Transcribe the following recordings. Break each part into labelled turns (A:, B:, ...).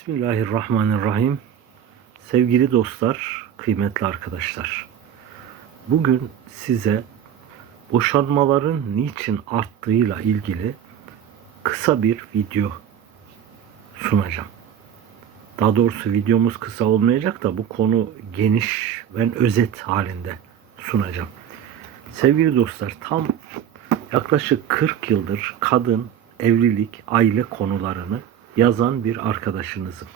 A: Bismillahirrahmanirrahim. Sevgili dostlar, kıymetli arkadaşlar. Bugün size boşanmaların niçin arttığıyla ilgili kısa bir video sunacağım. Daha doğrusu videomuz kısa olmayacak da bu konu geniş ben özet halinde sunacağım. Sevgili dostlar, tam yaklaşık 40 yıldır kadın, evlilik, aile konularını yazan bir arkadaşınızım.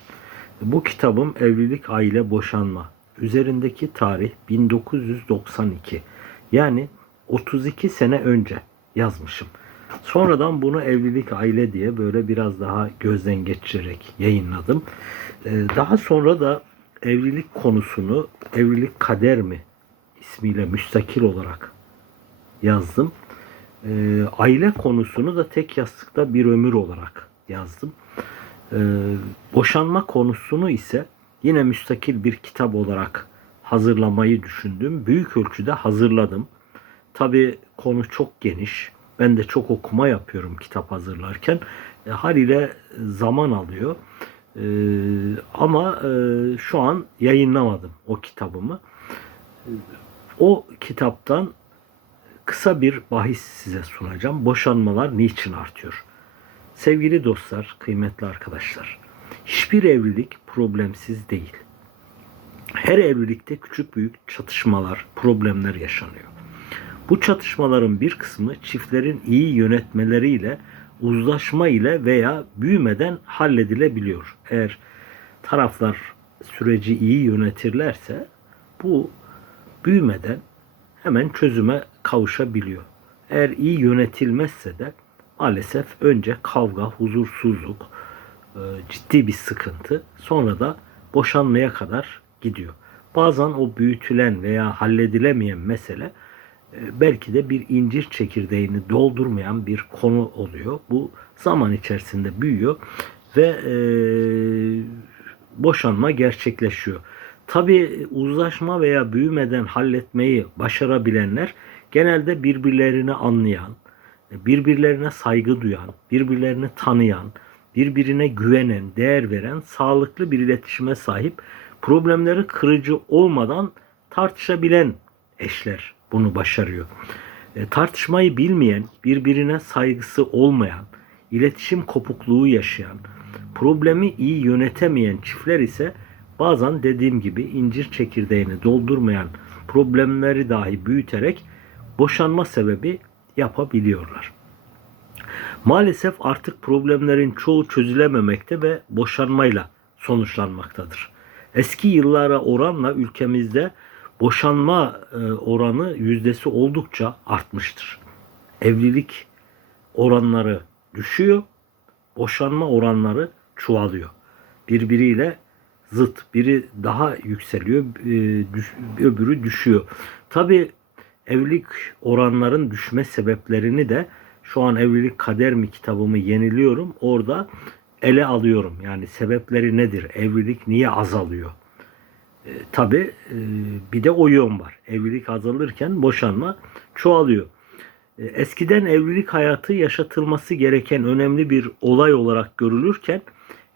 A: Bu kitabım Evlilik, Aile, Boşanma. Üzerindeki tarih 1992. Yani 32 sene önce yazmışım. Sonradan bunu Evlilik, Aile diye böyle biraz daha gözden geçirerek yayınladım. Ee, Daha sonra da evlilik konusunu Evlilik Kader mi ismiyle müstakil olarak yazdım. Ee, aile konusunu da tek yastıkta bir ömür olarak yazdım. Ee, boşanma konusunu ise yine müstakil bir kitap olarak hazırlamayı düşündüm. Büyük ölçüde hazırladım. Tabi konu çok geniş. Ben de çok okuma yapıyorum kitap hazırlarken. E, haliyle zaman alıyor. E, ama e, şu an yayınlamadım o kitabımı. O kitaptan kısa bir bahis size sunacağım. Boşanmalar niçin artıyor? Sevgili dostlar, kıymetli arkadaşlar. Hiçbir evlilik problemsiz değil. Her evlilikte küçük büyük çatışmalar, problemler yaşanıyor. Bu çatışmaların bir kısmı çiftlerin iyi yönetmeleriyle, uzlaşma ile veya büyümeden halledilebiliyor. Eğer taraflar süreci iyi yönetirlerse bu büyümeden hemen çözüme kavuşabiliyor. Eğer iyi yönetilmezse de maalesef önce kavga, huzursuzluk, e, ciddi bir sıkıntı sonra da boşanmaya kadar gidiyor. Bazen o büyütülen veya halledilemeyen mesele e, belki de bir incir çekirdeğini doldurmayan bir konu oluyor. Bu zaman içerisinde büyüyor ve e, boşanma gerçekleşiyor. Tabi uzlaşma veya büyümeden halletmeyi başarabilenler genelde birbirlerini anlayan, birbirlerine saygı duyan, birbirlerini tanıyan, birbirine güvenen, değer veren, sağlıklı bir iletişime sahip, problemleri kırıcı olmadan tartışabilen eşler bunu başarıyor. E, tartışmayı bilmeyen, birbirine saygısı olmayan, iletişim kopukluğu yaşayan, problemi iyi yönetemeyen çiftler ise bazen dediğim gibi incir çekirdeğini doldurmayan problemleri dahi büyüterek boşanma sebebi yapabiliyorlar. Maalesef artık problemlerin çoğu çözülememekte ve boşanmayla sonuçlanmaktadır. Eski yıllara oranla ülkemizde boşanma e, oranı yüzdesi oldukça artmıştır. Evlilik oranları düşüyor, boşanma oranları çoğalıyor. Birbiriyle zıt. Biri daha yükseliyor, e, öbürü düşüyor. Tabi evlilik oranların düşme sebeplerini de şu an Evlilik Kader mi kitabımı yeniliyorum. Orada ele alıyorum. Yani sebepleri nedir? Evlilik niye azalıyor? E, Tabi e, bir de o yön var. Evlilik azalırken boşanma çoğalıyor. E, Eskiden evlilik hayatı yaşatılması gereken önemli bir olay olarak görülürken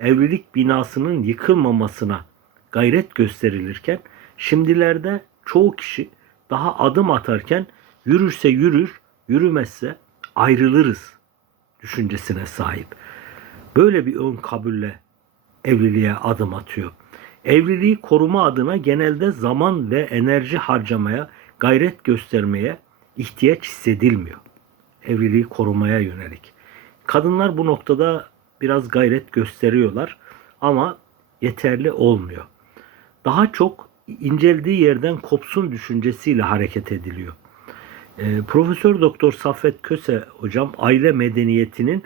A: evlilik binasının yıkılmamasına gayret gösterilirken şimdilerde çoğu kişi daha adım atarken yürürse yürür, yürümezse ayrılırız düşüncesine sahip. Böyle bir ön kabulle evliliğe adım atıyor. Evliliği koruma adına genelde zaman ve enerji harcamaya, gayret göstermeye ihtiyaç hissedilmiyor. Evliliği korumaya yönelik. Kadınlar bu noktada biraz gayret gösteriyorlar ama yeterli olmuyor. Daha çok inceldiği yerden kopsun düşüncesiyle hareket ediliyor. E, Profesör Doktor Saffet Köse hocam Aile Medeniyetinin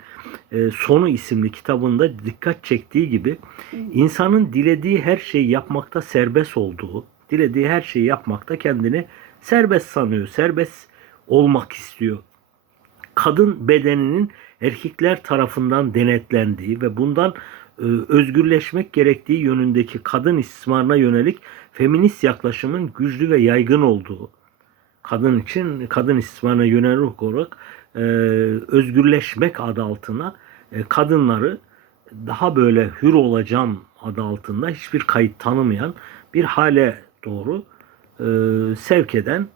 A: e, Sonu isimli kitabında dikkat çektiği gibi insanın dilediği her şeyi yapmakta serbest olduğu, dilediği her şeyi yapmakta kendini serbest sanıyor, serbest olmak istiyor. Kadın bedeninin erkekler tarafından denetlendiği ve bundan özgürleşmek gerektiği yönündeki kadın istismarına yönelik feminist yaklaşımın güçlü ve yaygın olduğu, kadın için kadın istismarına yönelik olarak e, özgürleşmek adı altına e, kadınları daha böyle hür olacağım adı altında hiçbir kayıt tanımayan bir hale doğru e, sevk eden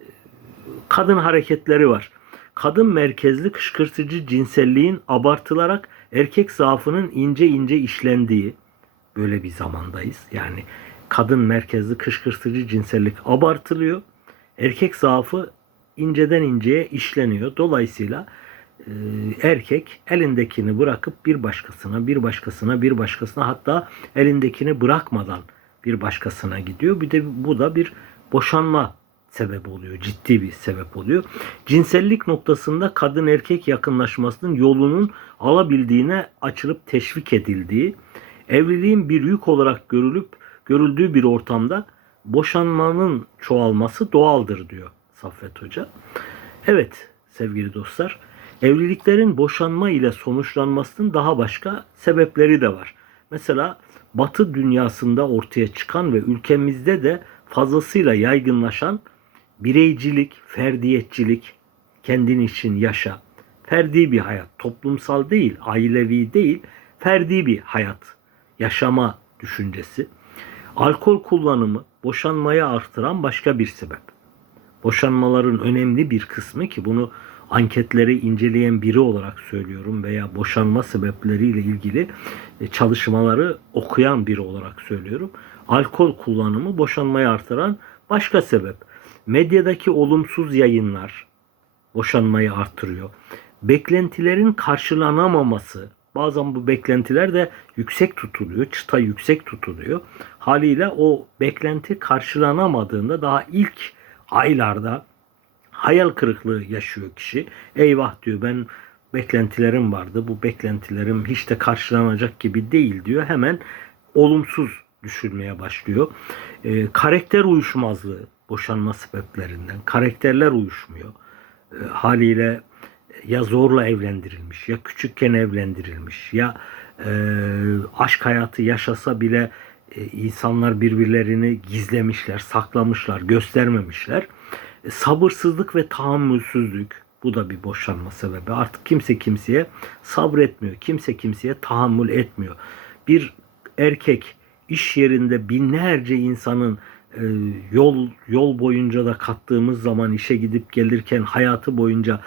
A: e, kadın hareketleri var. Kadın merkezli kışkırtıcı cinselliğin abartılarak erkek zaafının ince ince işlendiği böyle bir zamandayız. Yani kadın merkezli kışkırtıcı cinsellik abartılıyor. Erkek zaafı inceden inceye işleniyor. Dolayısıyla e, erkek elindekini bırakıp bir başkasına, bir başkasına, bir başkasına hatta elindekini bırakmadan bir başkasına gidiyor. Bir de bu da bir boşanma sebep oluyor. Ciddi bir sebep oluyor. Cinsellik noktasında kadın erkek yakınlaşmasının yolunun alabildiğine açılıp teşvik edildiği, evliliğin bir yük olarak görülüp görüldüğü bir ortamda boşanmanın çoğalması doğaldır diyor Saffet Hoca. Evet sevgili dostlar, evliliklerin boşanma ile sonuçlanmasının daha başka sebepleri de var. Mesela Batı dünyasında ortaya çıkan ve ülkemizde de fazlasıyla yaygınlaşan bireycilik, ferdiyetçilik, kendin için yaşa, ferdi bir hayat, toplumsal değil, ailevi değil, ferdi bir hayat yaşama düşüncesi. Alkol kullanımı boşanmayı artıran başka bir sebep. Boşanmaların önemli bir kısmı ki bunu anketleri inceleyen biri olarak söylüyorum veya boşanma sebepleriyle ilgili e, çalışmaları okuyan biri olarak söylüyorum. Alkol kullanımı boşanmayı artıran başka sebep. Medyadaki olumsuz yayınlar boşanmayı artırıyor. Beklentilerin karşılanamaması, bazen bu beklentiler de yüksek tutuluyor, çıta yüksek tutuluyor. Haliyle o beklenti karşılanamadığında daha ilk aylarda hayal kırıklığı yaşıyor kişi. Eyvah diyor ben beklentilerim vardı. Bu beklentilerim hiç de karşılanacak gibi değil diyor. Hemen olumsuz düşünmeye başlıyor. Ee, karakter uyuşmazlığı boşanma sebeplerinden. Karakterler uyuşmuyor. Ee, haliyle ya zorla evlendirilmiş ya küçükken evlendirilmiş ya e, aşk hayatı yaşasa bile e, insanlar birbirlerini gizlemişler, saklamışlar, göstermemişler. E, sabırsızlık ve tahammülsüzlük bu da bir boşanma sebebi. Artık kimse kimseye sabretmiyor. Kimse kimseye tahammül etmiyor. Bir erkek iş yerinde binlerce insanın e, yol yol boyunca da kattığımız zaman işe gidip gelirken hayatı boyunca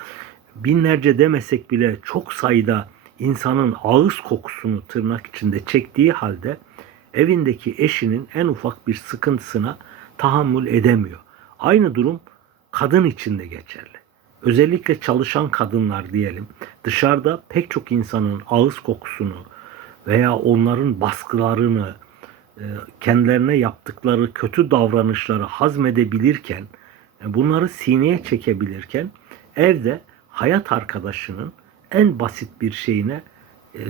A: binlerce demesek bile çok sayıda insanın ağız kokusunu tırnak içinde çektiği halde evindeki eşinin en ufak bir sıkıntısına tahammül edemiyor. Aynı durum kadın için de geçerli. Özellikle çalışan kadınlar diyelim dışarıda pek çok insanın ağız kokusunu veya onların baskılarını e, kendilerine yaptıkları kötü davranışları hazmedebilirken e, bunları sineye çekebilirken evde hayat arkadaşının en basit bir şeyine e,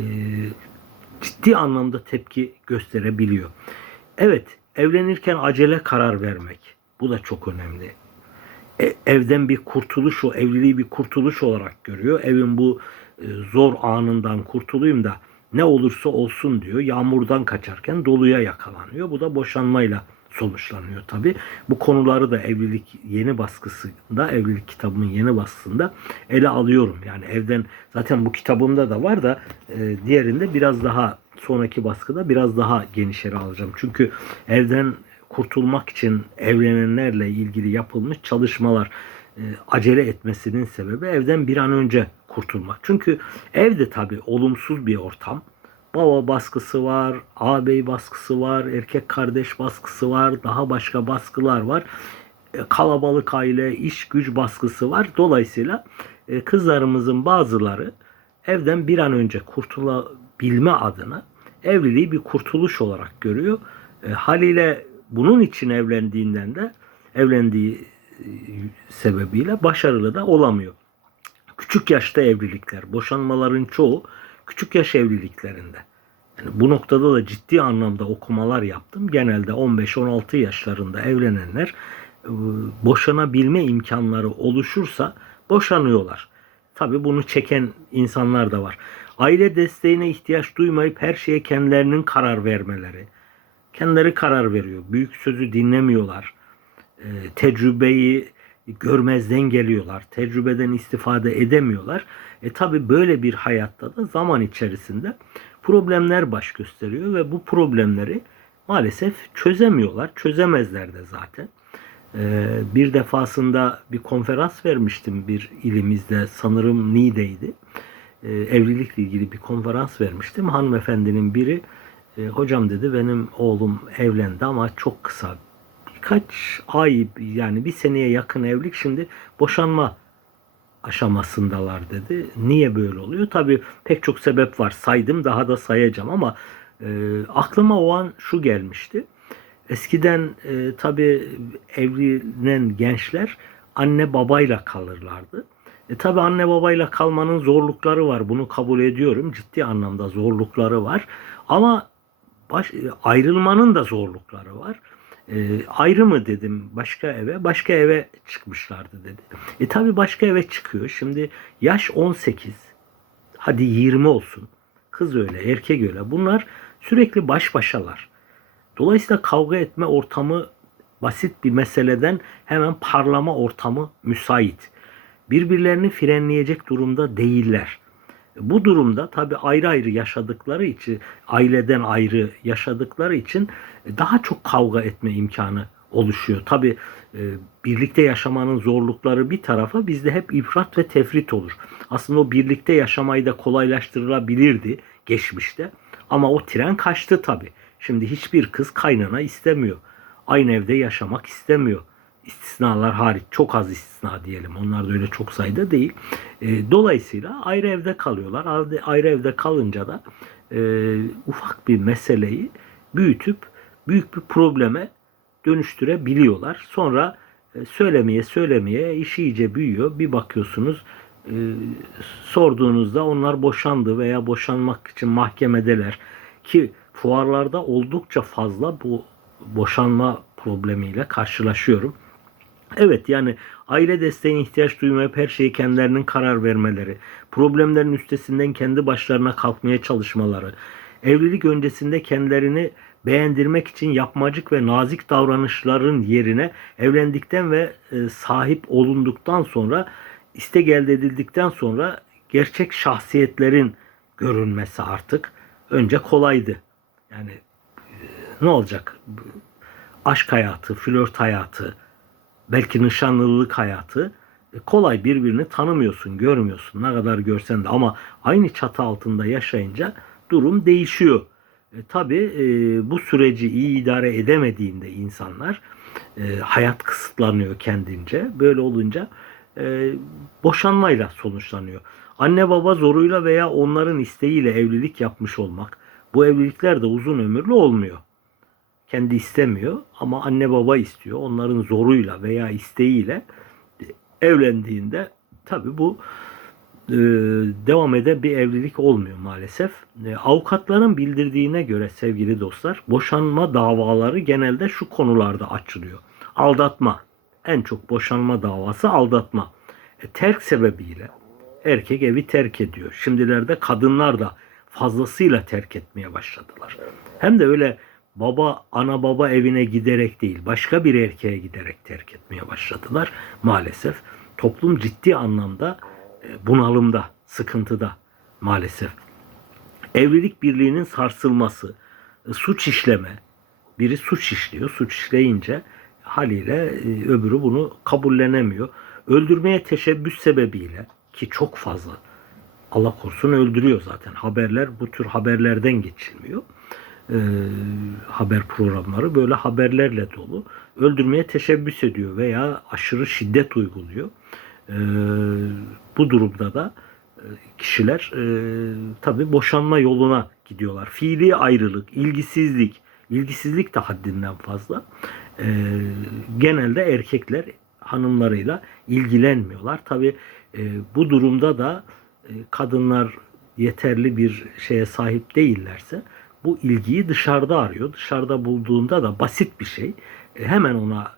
A: ciddi anlamda tepki gösterebiliyor. Evet, evlenirken acele karar vermek. Bu da çok önemli. E, evden bir kurtuluş, o evliliği bir kurtuluş olarak görüyor. Evin bu e, zor anından kurtulayım da ne olursa olsun diyor. Yağmurdan kaçarken doluya yakalanıyor. Bu da boşanmayla sonuçlanıyor tabi. Bu konuları da evlilik yeni baskısında, evlilik kitabımın yeni baskısında ele alıyorum. Yani evden zaten bu kitabımda da var da e, diğerinde biraz daha sonraki baskıda biraz daha geniş ele alacağım. Çünkü evden kurtulmak için evlenenlerle ilgili yapılmış çalışmalar acele etmesinin sebebi evden bir an önce kurtulmak. Çünkü evde tabi olumsuz bir ortam baba baskısı var, ağabey baskısı var, erkek kardeş baskısı var, daha başka baskılar var. E, kalabalık aile, iş güç baskısı var. Dolayısıyla e, kızlarımızın bazıları evden bir an önce kurtulabilme adına evliliği bir kurtuluş olarak görüyor. E, haliyle bunun için evlendiğinden de evlendiği sebebiyle başarılı da olamıyor. Küçük yaşta evlilikler, boşanmaların çoğu küçük yaş evliliklerinde. Yani bu noktada da ciddi anlamda okumalar yaptım. Genelde 15-16 yaşlarında evlenenler e, boşanabilme imkanları oluşursa boşanıyorlar. Tabi bunu çeken insanlar da var. Aile desteğine ihtiyaç duymayıp her şeye kendilerinin karar vermeleri. Kendileri karar veriyor. Büyük sözü dinlemiyorlar. E, tecrübeyi görmezden geliyorlar. Tecrübeden istifade edemiyorlar. E tabi böyle bir hayatta da zaman içerisinde problemler baş gösteriyor ve bu problemleri maalesef çözemiyorlar. Çözemezler de zaten. Ee, bir defasında bir konferans vermiştim bir ilimizde sanırım Niğde'ydi. Ee, evlilikle ilgili bir konferans vermiştim. Hanımefendinin biri e, hocam dedi benim oğlum evlendi ama çok kısa birkaç ay yani bir seneye yakın evlilik şimdi boşanma aşamasındalar dedi. Niye böyle oluyor? Tabii pek çok sebep var. Saydım daha da sayacağım ama e, aklıma o an şu gelmişti. Eskiden e, tabii evlenen gençler anne babayla kalırlardı. E tabi anne babayla kalmanın zorlukları var. Bunu kabul ediyorum. Ciddi anlamda zorlukları var. Ama baş, ayrılmanın da zorlukları var. E, ayrı mı dedim başka eve. Başka eve çıkmışlardı dedi. E tabi başka eve çıkıyor. Şimdi yaş 18. Hadi 20 olsun. Kız öyle, erkek öyle. Bunlar sürekli baş başalar. Dolayısıyla kavga etme ortamı basit bir meseleden hemen parlama ortamı müsait. Birbirlerini frenleyecek durumda değiller. Bu durumda tabi ayrı ayrı yaşadıkları için, aileden ayrı yaşadıkları için daha çok kavga etme imkanı oluşuyor. Tabi e, birlikte yaşamanın zorlukları bir tarafa bizde hep ifrat ve tefrit olur. Aslında o birlikte yaşamayı da kolaylaştırılabilirdi geçmişte. Ama o tren kaçtı tabi. Şimdi hiçbir kız kaynana istemiyor. Aynı evde yaşamak istemiyor. İstisnalar hariç çok az istisna diyelim. Onlar da öyle çok sayıda değil. E, dolayısıyla ayrı evde kalıyorlar. Ayrı, ayrı evde kalınca da e, ufak bir meseleyi büyütüp büyük bir probleme dönüştürebiliyorlar. Sonra e, söylemeye söylemeye iş iyice büyüyor. Bir bakıyorsunuz e, sorduğunuzda onlar boşandı veya boşanmak için mahkemedeler ki fuarlarda oldukça fazla bu boşanma problemiyle karşılaşıyorum. Evet yani aile desteğine ihtiyaç duymayıp her şeyi kendilerinin karar vermeleri, problemlerin üstesinden kendi başlarına kalkmaya çalışmaları, evlilik öncesinde kendilerini beğendirmek için yapmacık ve nazik davranışların yerine evlendikten ve e, sahip olunduktan sonra istek elde edildikten sonra gerçek şahsiyetlerin görünmesi artık önce kolaydı. Yani e, ne olacak? Aşk hayatı, flört hayatı, belki nişanlılık hayatı e, kolay birbirini tanımıyorsun, görmüyorsun. Ne kadar görsen de ama aynı çatı altında yaşayınca durum değişiyor. E, tabii e, bu süreci iyi idare edemediğinde insanlar e, hayat kısıtlanıyor kendince. Böyle olunca e, boşanmayla sonuçlanıyor. Anne baba zoruyla veya onların isteğiyle evlilik yapmış olmak. Bu evlilikler de uzun ömürlü olmuyor. Kendi istemiyor ama anne baba istiyor. Onların zoruyla veya isteğiyle evlendiğinde tabii bu e, devam eden bir evlilik olmuyor maalesef. E, avukatların bildirdiğine göre sevgili dostlar boşanma davaları genelde şu konularda açılıyor. Aldatma. En çok boşanma davası aldatma. E, terk sebebiyle erkek evi terk ediyor. Şimdilerde kadınlar da fazlasıyla terk etmeye başladılar. Hem de öyle baba ana baba evine giderek değil başka bir erkeğe giderek terk etmeye başladılar maalesef. Toplum ciddi anlamda e, bunalımda, sıkıntıda maalesef. Evlilik birliğinin sarsılması, e, suç işleme, biri suç işliyor, suç işleyince haliyle e, öbürü bunu kabullenemiyor. Öldürmeye teşebbüs sebebiyle ki çok fazla Allah korusun öldürüyor zaten. Haberler bu tür haberlerden geçilmiyor. Ee, haber programları böyle haberlerle dolu. Öldürmeye teşebbüs ediyor veya aşırı şiddet uyguluyor. Ee, bu durumda da e, kişiler e, tabi boşanma yoluna gidiyorlar. Fiili ayrılık, ilgisizlik, ilgisizlik de haddinden fazla. Ee, genelde erkekler hanımlarıyla ilgilenmiyorlar. Tabi e, bu durumda da e, kadınlar yeterli bir şeye sahip değillerse bu ilgiyi dışarıda arıyor. Dışarıda bulduğunda da basit bir şey. E, hemen ona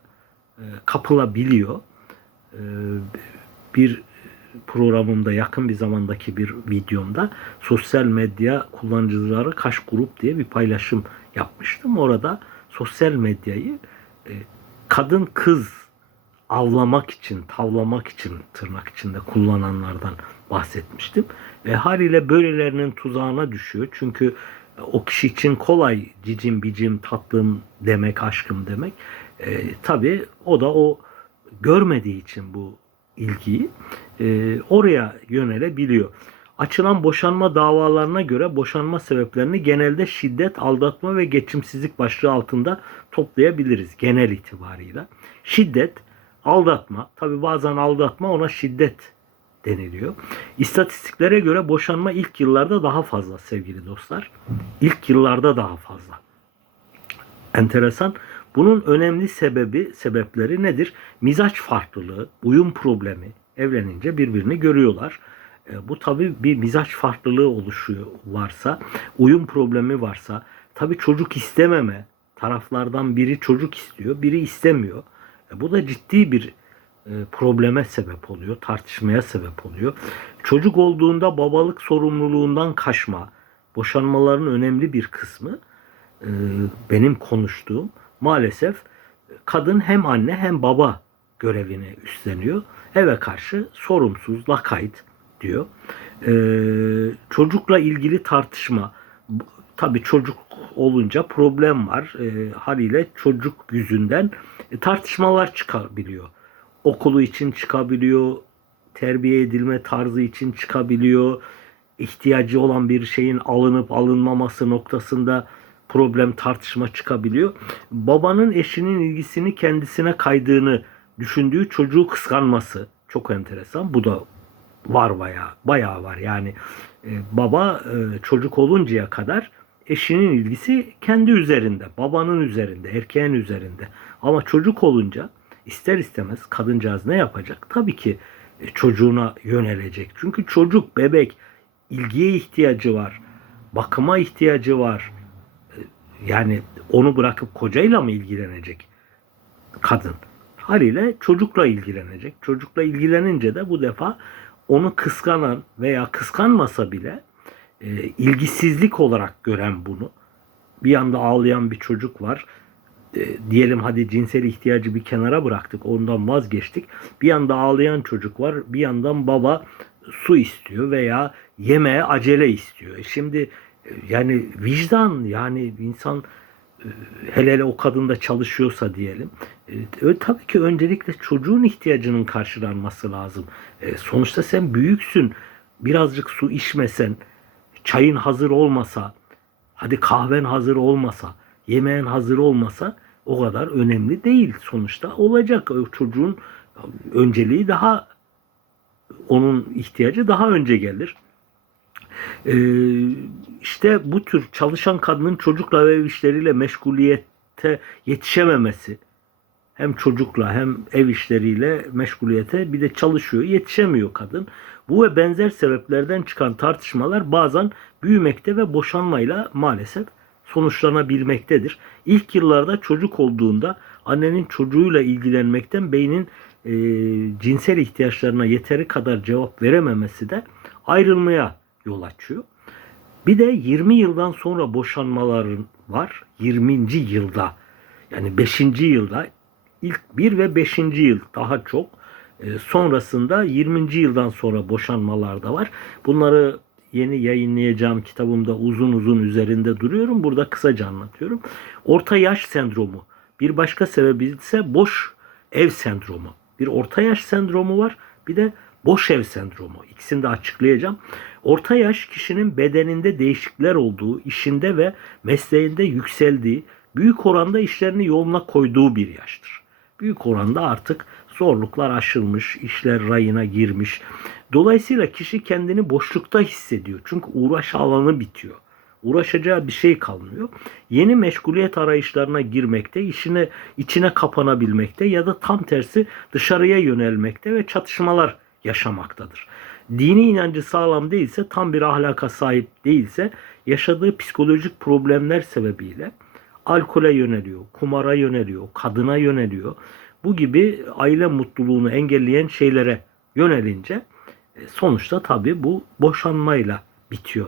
A: e, kapılabiliyor. E, bir programımda yakın bir zamandaki bir videomda sosyal medya kullanıcıları kaç grup diye bir paylaşım yapmıştım. Orada sosyal medyayı kadın kız avlamak için, tavlamak için tırnak içinde kullananlardan bahsetmiştim. Ve haliyle böylelerinin tuzağına düşüyor. Çünkü o kişi için kolay cicim bicim tatlım demek, aşkım demek. E, tabii o da o görmediği için bu ilgiyi e, oraya yönelebiliyor. Açılan boşanma davalarına göre boşanma sebeplerini genelde şiddet, aldatma ve geçimsizlik başlığı altında toplayabiliriz genel itibarıyla. Şiddet, aldatma, tabi bazen aldatma ona şiddet deniliyor. İstatistiklere göre boşanma ilk yıllarda daha fazla sevgili dostlar. İlk yıllarda daha fazla. Enteresan. Bunun önemli sebebi, sebepleri nedir? Mizaç farklılığı, uyum problemi. Evlenince birbirini görüyorlar. E, bu tabi bir mizaç farklılığı oluşuyor varsa, uyum problemi varsa, tabi çocuk istememe, taraflardan biri çocuk istiyor, biri istemiyor. E, bu da ciddi bir probleme sebep oluyor, tartışmaya sebep oluyor. Çocuk olduğunda babalık sorumluluğundan kaçma, boşanmaların önemli bir kısmı e, benim konuştuğum maalesef kadın hem anne hem baba görevini üstleniyor. Eve karşı sorumsuz, lakayt diyor. Ee, çocukla ilgili tartışma. Tabii çocuk olunca problem var. Haliyle çocuk yüzünden e, tartışmalar çıkabiliyor. Okulu için çıkabiliyor. Terbiye edilme tarzı için çıkabiliyor. ihtiyacı olan bir şeyin alınıp alınmaması noktasında problem tartışma çıkabiliyor. Babanın eşinin ilgisini kendisine kaydığını düşündüğü çocuğu kıskanması çok enteresan. Bu da var bayağı, bayağı var. Yani e, baba e, çocuk oluncaya kadar eşinin ilgisi kendi üzerinde, babanın üzerinde, erkeğin üzerinde. Ama çocuk olunca ister istemez kadıncağız ne yapacak? Tabii ki e, çocuğuna yönelecek. Çünkü çocuk, bebek ilgiye ihtiyacı var. Bakıma ihtiyacı var. E, Yani onu bırakıp kocayla mı ilgilenecek kadın? Haliyle çocukla ilgilenecek. Çocukla ilgilenince de bu defa onu kıskanan veya kıskanmasa bile e, ilgisizlik olarak gören bunu bir yanda ağlayan bir çocuk var. E, diyelim hadi cinsel ihtiyacı bir kenara bıraktık. Ondan vazgeçtik. Bir yanda ağlayan çocuk var. Bir yandan baba su istiyor veya yemeğe acele istiyor. E şimdi e, yani vicdan yani insan hele hele o kadın da çalışıyorsa diyelim. Tabii ki öncelikle çocuğun ihtiyacının karşılanması lazım. Sonuçta sen büyüksün. Birazcık su içmesen, çayın hazır olmasa, hadi kahven hazır olmasa, yemeğin hazır olmasa o kadar önemli değil. Sonuçta olacak. O çocuğun önceliği daha onun ihtiyacı daha önce gelir. Ee, işte bu tür çalışan kadının çocukla ve ev işleriyle meşguliyete yetişememesi hem çocukla hem ev işleriyle meşguliyete bir de çalışıyor yetişemiyor kadın. Bu ve benzer sebeplerden çıkan tartışmalar bazen büyümekte ve boşanmayla maalesef sonuçlanabilmektedir. İlk yıllarda çocuk olduğunda annenin çocuğuyla ilgilenmekten beynin e, cinsel ihtiyaçlarına yeteri kadar cevap verememesi de ayrılmaya yol açıyor. Bir de 20 yıldan sonra boşanmaların var. 20. yılda yani 5. yılda ilk 1 ve 5. yıl daha çok. E, sonrasında 20. yıldan sonra boşanmalar da var. Bunları yeni yayınlayacağım kitabımda uzun uzun üzerinde duruyorum. Burada kısaca anlatıyorum. Orta yaş sendromu. Bir başka sebebi ise boş ev sendromu. Bir orta yaş sendromu var. Bir de boş ev sendromu. İkisini de açıklayacağım. Orta yaş kişinin bedeninde değişiklikler olduğu, işinde ve mesleğinde yükseldiği, büyük oranda işlerini yoluna koyduğu bir yaştır. Büyük oranda artık zorluklar aşılmış, işler rayına girmiş. Dolayısıyla kişi kendini boşlukta hissediyor. Çünkü uğraş alanı bitiyor. Uğraşacağı bir şey kalmıyor. Yeni meşguliyet arayışlarına girmekte, işine içine kapanabilmekte ya da tam tersi dışarıya yönelmekte ve çatışmalar yaşamaktadır. Dini inancı sağlam değilse, tam bir ahlaka sahip değilse yaşadığı psikolojik problemler sebebiyle alkole yöneliyor, kumara yöneliyor, kadına yöneliyor. Bu gibi aile mutluluğunu engelleyen şeylere yönelince sonuçta tabii bu boşanmayla bitiyor.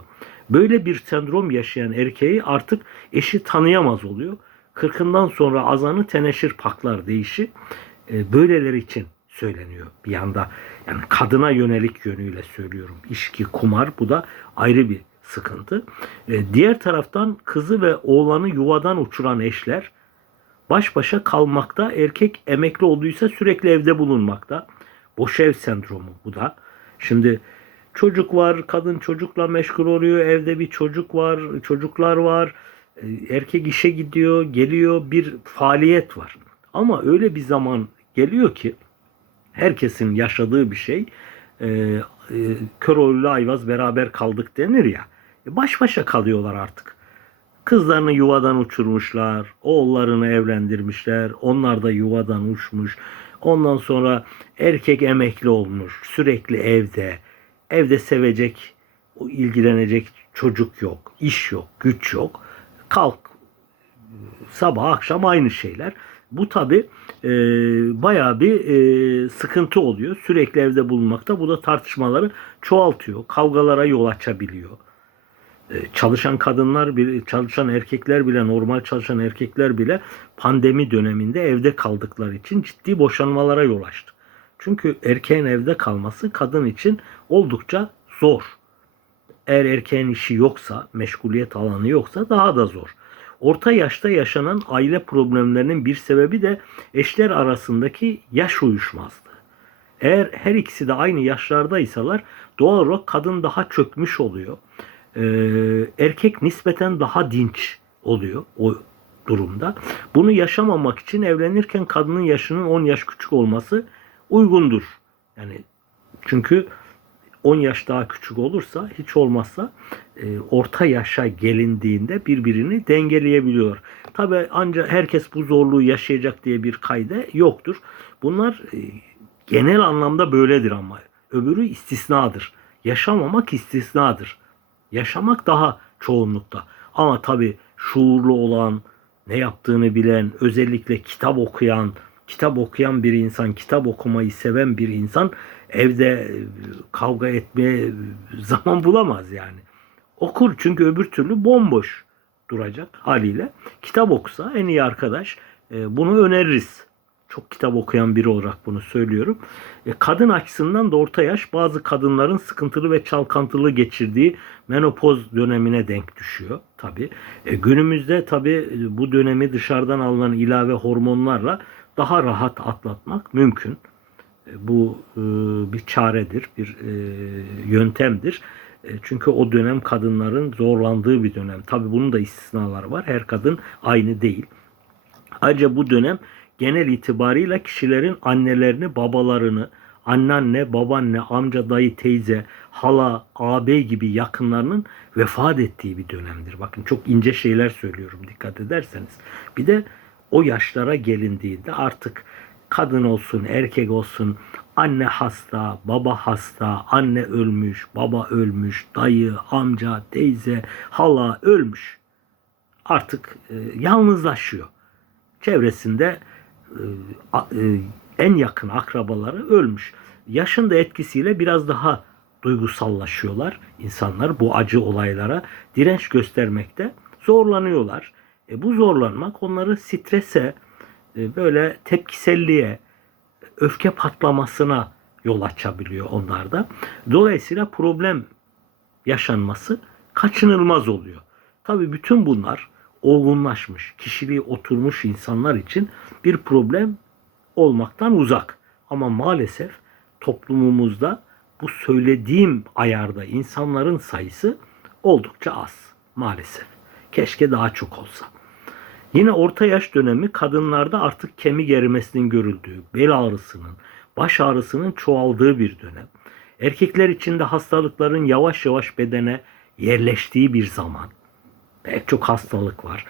A: Böyle bir sendrom yaşayan erkeği artık eşi tanıyamaz oluyor. Kırkından sonra azanı teneşir paklar değişi. e, böyleleri için söyleniyor bir yanda. Yani kadına yönelik yönüyle söylüyorum. İşki, kumar bu da ayrı bir sıkıntı. E, diğer taraftan kızı ve oğlanı yuvadan uçuran eşler baş başa kalmakta, erkek emekli olduysa sürekli evde bulunmakta. Boş ev sendromu bu da. Şimdi çocuk var, kadın çocukla meşgul oluyor, evde bir çocuk var, çocuklar var, e, erkek işe gidiyor, geliyor, bir faaliyet var. Ama öyle bir zaman geliyor ki herkesin yaşadığı bir şey. E, e, Köroğlu'yla Ayvaz beraber kaldık denir ya. E, baş başa kalıyorlar artık. Kızlarını yuvadan uçurmuşlar, oğullarını evlendirmişler, onlar da yuvadan uçmuş. Ondan sonra erkek emekli olmuş, sürekli evde, evde sevecek, ilgilenecek çocuk yok, iş yok, güç yok. Kalk, sabah akşam aynı şeyler. Bu tabi e, bayağı bir e, sıkıntı oluyor. Sürekli evde bulunmakta. Bu da tartışmaları çoğaltıyor. Kavgalara yol açabiliyor. E, çalışan kadınlar, bile- çalışan erkekler bile, normal çalışan erkekler bile pandemi döneminde evde kaldıkları için ciddi boşanmalara yol açtı. Çünkü erkeğin evde kalması kadın için oldukça zor. Eğer erkeğin işi yoksa, meşguliyet alanı yoksa daha da zor. Orta yaşta yaşanan aile problemlerinin bir sebebi de eşler arasındaki yaş uyuşmazlığı. Eğer her ikisi de aynı yaşlardaysalar doğal olarak kadın daha çökmüş oluyor. Ee, erkek nispeten daha dinç oluyor o durumda. Bunu yaşamamak için evlenirken kadının yaşının 10 yaş küçük olması uygundur. Yani çünkü 10 yaş daha küçük olursa hiç olmazsa e, orta yaşa gelindiğinde birbirini dengeleyebiliyor. Tabi ancak herkes bu zorluğu yaşayacak diye bir kayda yoktur. Bunlar e, genel anlamda böyledir ama öbürü istisnadır. Yaşamamak istisnadır. Yaşamak daha çoğunlukta. Ama tabi şuurlu olan, ne yaptığını bilen, özellikle kitap okuyan, kitap okuyan bir insan, kitap okumayı seven bir insan evde e, kavga etmeye zaman bulamaz yani. Okur çünkü öbür türlü bomboş duracak haliyle. Kitap okusa en iyi arkadaş e, bunu öneririz. Çok kitap okuyan biri olarak bunu söylüyorum. E, kadın açısından da orta yaş bazı kadınların sıkıntılı ve çalkantılı geçirdiği menopoz dönemine denk düşüyor tabi. günümüzde tabi bu dönemi dışarıdan alınan ilave hormonlarla daha rahat atlatmak mümkün. E, Bu e, bir çaredir, bir e, yöntemdir. E, Çünkü o dönem kadınların zorlandığı bir dönem. Tabi bunun da istisnaları var. Her kadın aynı değil. Ayrıca bu dönem genel itibarıyla kişilerin annelerini, babalarını, anneanne, babaanne, amca, dayı, teyze, hala, ağabey gibi yakınlarının vefat ettiği bir dönemdir. Bakın çok ince şeyler söylüyorum dikkat ederseniz. Bir de o yaşlara gelindiğinde artık kadın olsun, erkek olsun, anne hasta, baba hasta, anne ölmüş, baba ölmüş, dayı, amca, teyze, hala ölmüş. Artık e, yalnızlaşıyor. Çevresinde en yakın akrabaları ölmüş. Yaşın da etkisiyle biraz daha duygusallaşıyorlar insanlar bu acı olaylara direnç göstermekte zorlanıyorlar. E, bu zorlanmak onları strese, e, böyle tepkiselliğe, öfke patlamasına yol açabiliyor onlarda. Dolayısıyla problem yaşanması kaçınılmaz oluyor. Tabii bütün bunlar olgunlaşmış, kişiliği oturmuş insanlar için bir problem olmaktan uzak. Ama maalesef toplumumuzda bu söylediğim ayarda insanların sayısı oldukça az maalesef. Keşke daha çok olsa. Yine orta yaş dönemi kadınlarda artık kemik erimesinin görüldüğü, bel ağrısının, baş ağrısının çoğaldığı bir dönem. Erkekler için de hastalıkların yavaş yavaş bedene yerleştiği bir zaman. Pek çok hastalık var.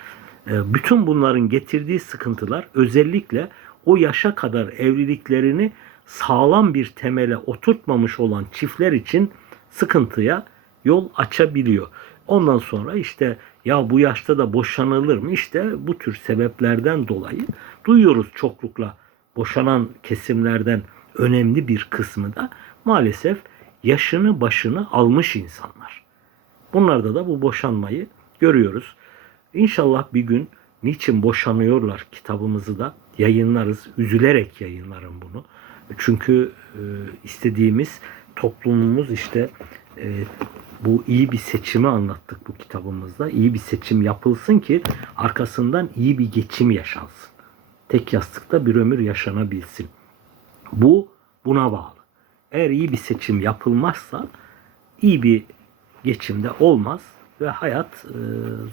A: Ee, Bütün bunların getirdiği sıkıntılar özellikle o yaşa kadar evliliklerini sağlam bir temele oturtmamış olan çiftler için sıkıntıya yol açabiliyor. Ondan sonra işte ya bu yaşta da boşanılır mı? İşte bu tür sebeplerden dolayı duyuyoruz çoklukla boşanan kesimlerden önemli bir kısmı da maalesef yaşını başını almış insanlar. Bunlarda da bu boşanmayı görüyoruz. İnşallah bir gün Niçin boşanıyorlar kitabımızı da yayınlarız. Üzülerek yayınlarım bunu. Çünkü e, istediğimiz toplumumuz işte e, bu iyi bir seçimi anlattık bu kitabımızda. İyi bir seçim yapılsın ki arkasından iyi bir geçim yaşansın. Tek yastıkta bir ömür yaşanabilsin. Bu buna bağlı. Eğer iyi bir seçim yapılmazsa iyi bir geçimde olmaz ve hayat e,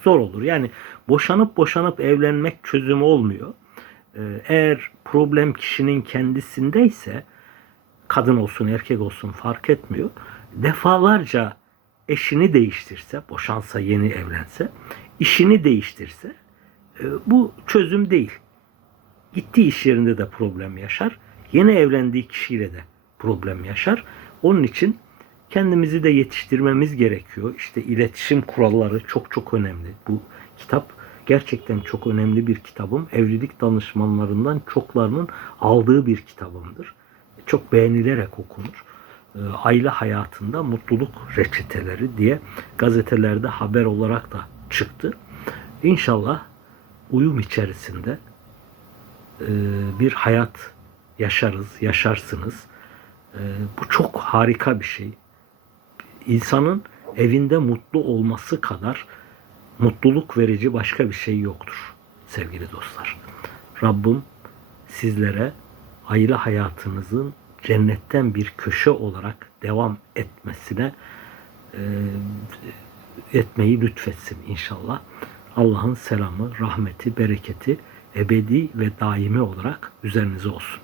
A: zor olur. Yani boşanıp boşanıp evlenmek çözüm olmuyor. E, eğer problem kişinin kendisindeyse kadın olsun erkek olsun fark etmiyor. Defalarca eşini değiştirse, boşansa yeni evlense, işini değiştirse e, bu çözüm değil. Gittiği iş yerinde de problem yaşar. Yeni evlendiği kişiyle de problem yaşar. Onun için kendimizi de yetiştirmemiz gerekiyor. İşte iletişim kuralları çok çok önemli. Bu kitap gerçekten çok önemli bir kitabım. Evlilik danışmanlarından çoklarının aldığı bir kitabımdır. Çok beğenilerek okunur. Ee, Aile hayatında mutluluk reçeteleri diye gazetelerde haber olarak da çıktı. İnşallah uyum içerisinde e, bir hayat yaşarız, yaşarsınız. E, Bu çok harika bir şey. İnsanın evinde mutlu olması kadar mutluluk verici başka bir şey yoktur sevgili dostlar. Rabbim sizlere aile hayatınızın cennetten bir köşe olarak devam etmesine e, etmeyi lütfetsin inşallah. Allah'ın selamı, rahmeti, bereketi ebedi ve daimi olarak üzerinize olsun.